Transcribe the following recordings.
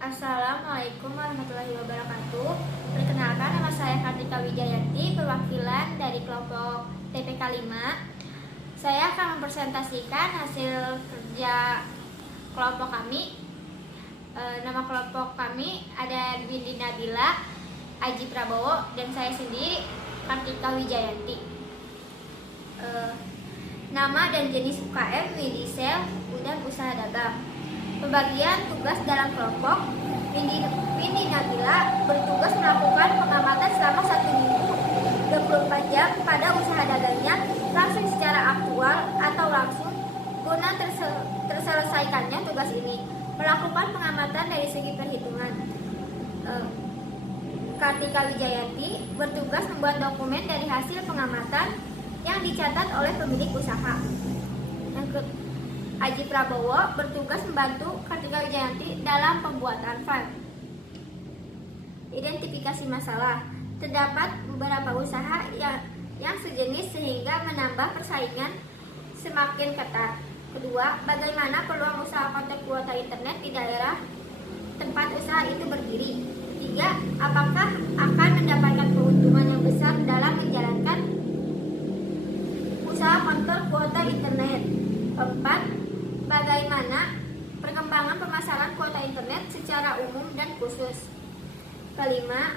Assalamualaikum warahmatullahi wabarakatuh. Perkenalkan, nama saya Kartika Wijayanti, perwakilan dari kelompok TPK 5. Saya akan mempresentasikan hasil kerja kelompok kami. Nama kelompok kami ada Windy Nabila, Aji Prabowo, dan saya sendiri Kartika Wijayanti. Nama dan jenis UKM Windy Sel dan Usaha Dagang. Pembagian tugas dalam kelompok, Windy Nabila bertugas melakukan pengamatan selama 1 minggu 24 jam pada usaha dagangnya langsung secara aktual atau langsung. Guna terselesaikannya tugas ini, melakukan pengamatan dari segi perhitungan. Kartika Wijayanti bertugas membuat dokumen dari hasil pengamatan yang dicatat oleh pemilik usaha. Aji Prabowo bertugas membantu Kartika Wijayanti dalam pembuatan file. Identifikasi masalah. Terdapat beberapa usaha yang sejenis sehingga menambah persaingan semakin ketat. Kedua, bagaimana peluang usaha konten kuota internet di daerah tempat usaha itu berdiri. Tiga, apakah akan mendapatkan keuntungan yang besar dalam menjalankan usaha konten kuota internet. Keempat, bagaimana perkembangan pemasaran kuota internet secara umum dan khusus. Kelima,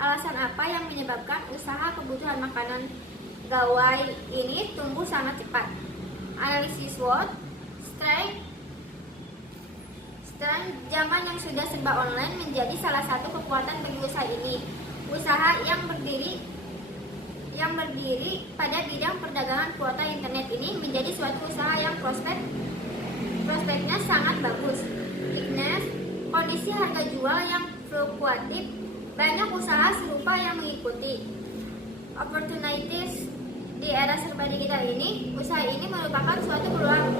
alasan apa yang menyebabkan usaha kebutuhan makanan gawai ini tumbuh sangat cepat. Analisis SWOT, strength zaman yang sudah serba online menjadi salah satu kekuatan bagi usaha ini. Usaha yang berdiri pada bidang perdagangan kuota internet ini menjadi suatu usaha yang prospeknya sangat bagus. Weakness, kondisi harga jual yang fluktuatif, banyak usaha serupa yang mengikuti. Opportunities, di era serba digital ini, usaha ini merupakan suatu peluang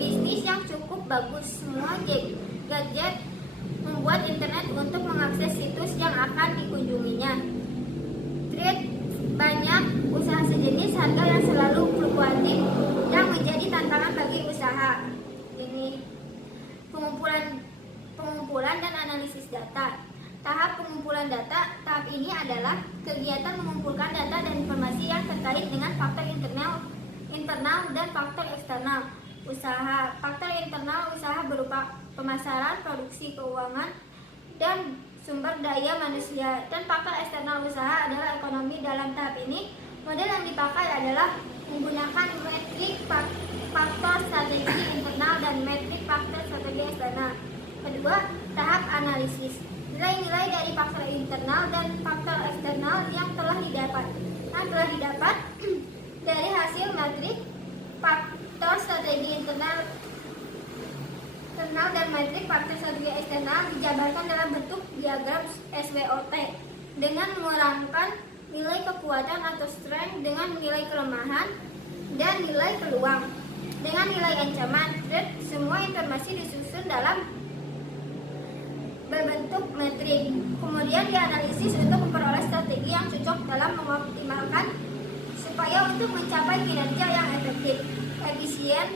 bisnis yang cukup bagus. Semua gadget membuat internet untuk mengakses situs yang akan dikunjunginya. Threat, banyak usaha sejenis harga yang selalu fluktuatif yang menjadi tantangan bagi usaha ini. Pengumpulan dan analisis data. Tahap pengumpulan data. Tahap ini adalah kegiatan mengumpulkan data dan informasi yang terkait dengan faktor internal dan faktor eksternal usaha. Faktor internal usaha berupa pemasaran, produksi, keuangan, dan sumber daya manusia, dan faktor eksternal usaha adalah ekonomi. Dalam tahap ini, model yang dipakai adalah menggunakan metrik faktor strategi internal dan metrik faktor strategi eksternal. Kedua, tahap analisis. Nilai-nilai dari faktor internal dan faktor eksternal yang telah didapat dari hasil metrik faktor strategi internal dan metrik faktor strategi eksternal dijabarkan dalam bentuk diagram SWOT dengan mengurangkan nilai kekuatan atau strength dengan nilai kelemahan dan nilai peluang dengan nilai ancaman. Semua informasi disusun dalam berbentuk metrik, kemudian dianalisis untuk memperoleh strategi yang cocok dalam mengoptimalkan supaya untuk mencapai kinerja yang efisien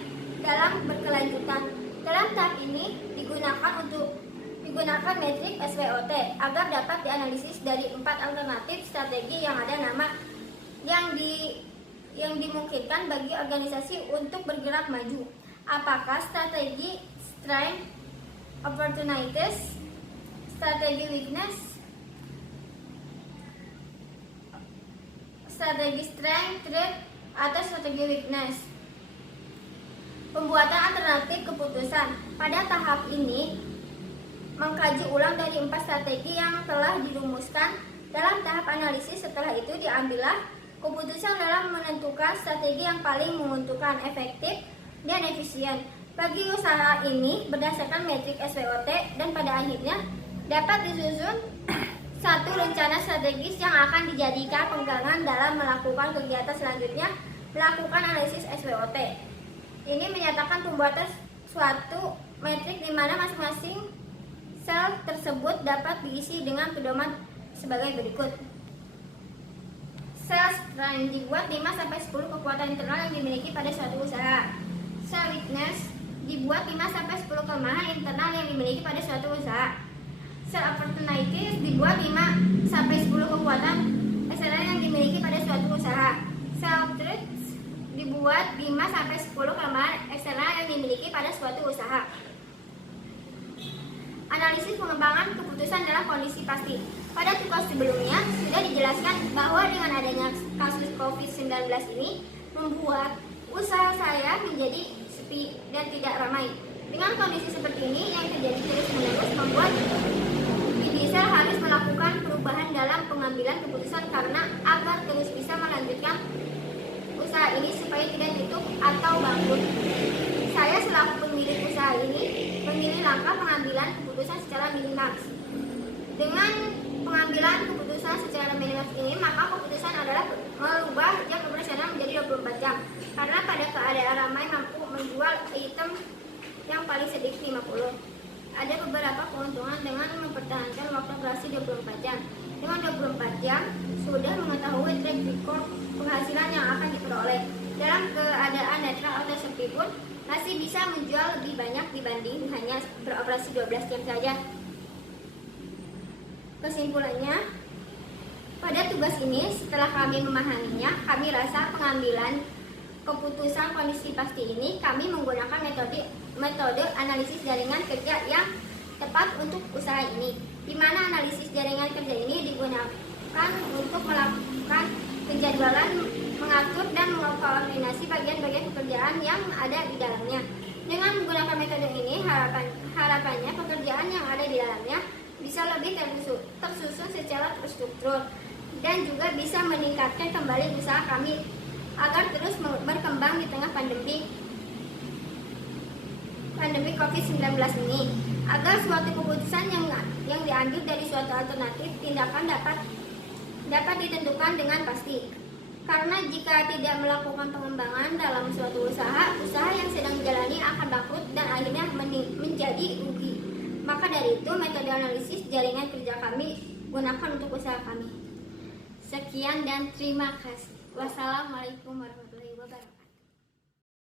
dalam berkelanjutan. Dalam tahap ini digunakan metrik SWOT agar dapat dianalisis dari 4 alternatif strategi yang ada yang dimungkinkan bagi organisasi untuk bergerak maju. Apakah strategi strength, opportunities, strategi weakness, strategi strength, threat, atau strategi weakness. Pembuatan alternatif keputusan. Pada tahap ini, mengkaji ulang dari 4 strategi yang telah dirumuskan. Dalam tahap analisis, setelah itu diambillah keputusan dalam menentukan strategi yang paling menguntungkan, efektif, dan efisien bagi usaha ini berdasarkan metrik SWOT, dan pada akhirnya dapat disusun satu rencana strategis yang akan dijadikan pegangan dalam melakukan kegiatan selanjutnya. Melakukan analisis SWOT ini menyatakan pembuatan suatu metrik di mana masing-masing sel tersebut dapat diisi dengan pedoman sebagai berikut. Sel strength dibuat 5-10 kekuatan internal yang dimiliki pada suatu usaha. Sel weakness dibuat 5-10 kelemahan internal yang dimiliki pada suatu usaha. Self-opportunities dibuat 5-10 kekuatan eksternal yang dimiliki pada suatu usaha. Self-threats dibuat 5-10 kelemahan eksternal yang dimiliki pada suatu usaha. Analisis pengembangan keputusan dalam kondisi pasti. Pada tugas sebelumnya sudah dijelaskan bahwa dengan adanya kasus COVID-19 ini membuat usaha saya menjadi sepi dan tidak ramai. Dengan kondisi seperti ini yang terjadi terus-menerus membuat Bibisel harus melakukan perubahan dalam pengambilan keputusan karena agar terus bisa melanjutkan usaha ini supaya tidak tutup atau bangkrut. Saya selaku pemilik usaha ini memilih langkah pengambilan keputusan secara minimalis. Dengan pengambilan keputusan secara minimalis ini, maka keputusan adalah merubah jam operasional menjadi 24 jam. Karena pada keadaan ramai mampu menjual item yang paling sedikit 50. Ada beberapa keuntungan dengan mempertahankan waktu operasi 24 jam. Dengan 24 jam, sudah mengetahui track record penghasilan yang akan diperoleh. Dalam keadaan netral atau sepi pun, masih bisa menjual lebih banyak dibanding hanya beroperasi 12 jam saja. Kesimpulannya, pada tugas ini setelah kami memahaminya, kami rasa pengambilan keputusan kondisi pasti ini kami menggunakan metode analisis jaringan kerja yang tepat untuk usaha ini, di mana analisis jaringan kerja ini digunakan untuk melakukan penjadwalan, mengatur dan mengkoordinasi bagian-bagian pekerjaan yang ada di dalamnya. Dengan menggunakan metode ini, harapannya pekerjaan yang ada di dalamnya bisa lebih tersusun secara terstruktur dan juga bisa meningkatkan kembali usaha kami agar terus berkembang di tengah pandemi COVID-19 ini. Agar suatu keputusan yang diambil dari suatu alternatif tindakan dapat ditentukan dengan pasti. Karena jika tidak melakukan pengembangan dalam suatu usaha yang sedang dijalani akan bangkrut dan akhirnya menjadi rugi. Maka dari itu metode analisis jaringan kerja kami gunakan untuk usaha kami. Sekian dan terima kasih. Wassalamualaikum warahmatullahi wabarakatuh.